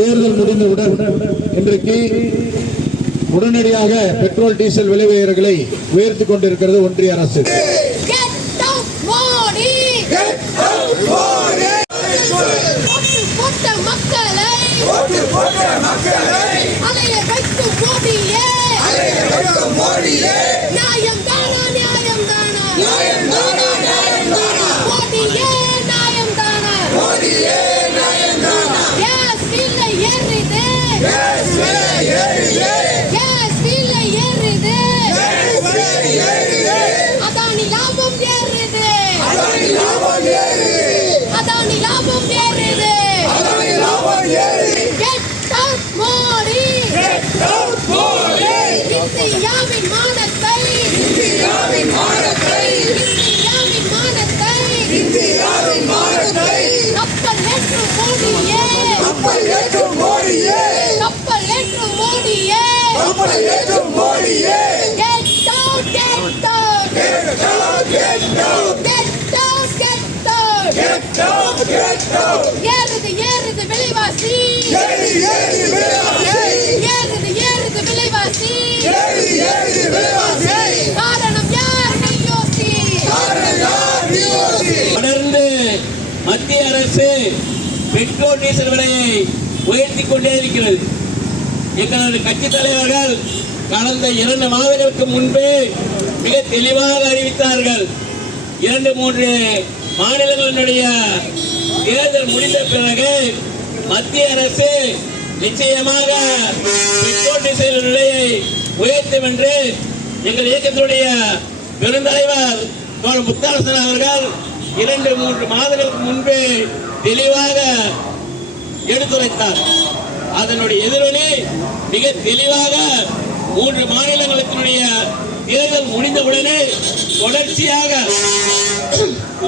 தேர்தல் முடிந்தவுடன் இன்றைக்கு உடனடியாக பெட்ரோல் டீசல் விலை உயர்வுகளை உயர்த்திக் கொண்டிருக்கிறது ஒன்றிய அரசு. தொடர்ந்து மத்திய அரசு பெட்ரோல் டீசல் விலையை உயர்த்திக் கொண்டே இருக்கிறது. எங்களது கட்சி தலைவர்கள் கடந்த 2 மாதங்களுக்கு முன்பே மிக தெளிவாக அறிவித்தார்கள். 2-3 மாநிலங்களினுடைய தேர்தல் முடிந்த பிறகு மத்திய அரசு நிச்சயமாக பெட்ரோல் டீசல் விலையை உயர்த்தும் என்று எங்கள் இயக்கத்தினுடைய பெருந்தலைவர் முத்தரசன் அவர்கள் 2-3 மாதங்களுக்கு முன்பு தெளிவாக எடுத்துரைத்தார். அதனுடைய எதிரொலி மிக தெளிவாக 3 மாநிலங்களுடைய தேர்தல் முடிந்தவுடனே தொடர்ச்சியாக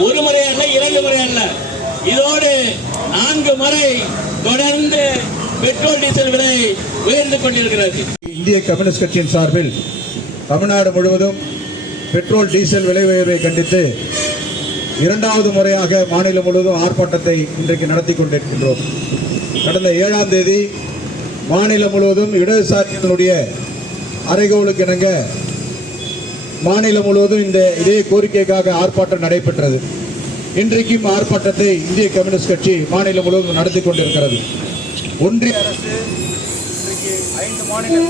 1 முறை அல்ல 2 முறை அல்ல, இதோடு 4 முறை தொடர்ந்து பெட்ரோல் டீசல் விலை உயர்ந்து கொண்டிருக்கிறது. இந்திய கம்யூனிஸ்ட் கட்சியின் சார்பில் தமிழ்நாடு முழுவதும் பெட்ரோல் டீசல் விலை உயர்வை கண்டித்து 2வது முறையாக மாநிலம் முழுவதும் ஆர்ப்பாட்டத்தை இன்றைக்கு நடத்தி கொண்டிருக்கின்றோம். கடந்த 7ஆம் தேதி மாநிலம் முழுவதும் இடதுசாரிகளுடைய அறைகோலுக்கு இணங்க மாநிலம் முழுவதும் இதே கோரிக்கைக்காக ஆர்ப்பாட்டம் நடைபெற்றது. இன்றைக்கும் ஆர்ப்பாட்டத்தை இந்திய கம்யூனிஸ்ட் கட்சி மாநிலம் முழுவதும் நடத்தி கொண்டிருக்கிறது. ஒன்றிய அரசு இன்றைக்கு 5 மாநில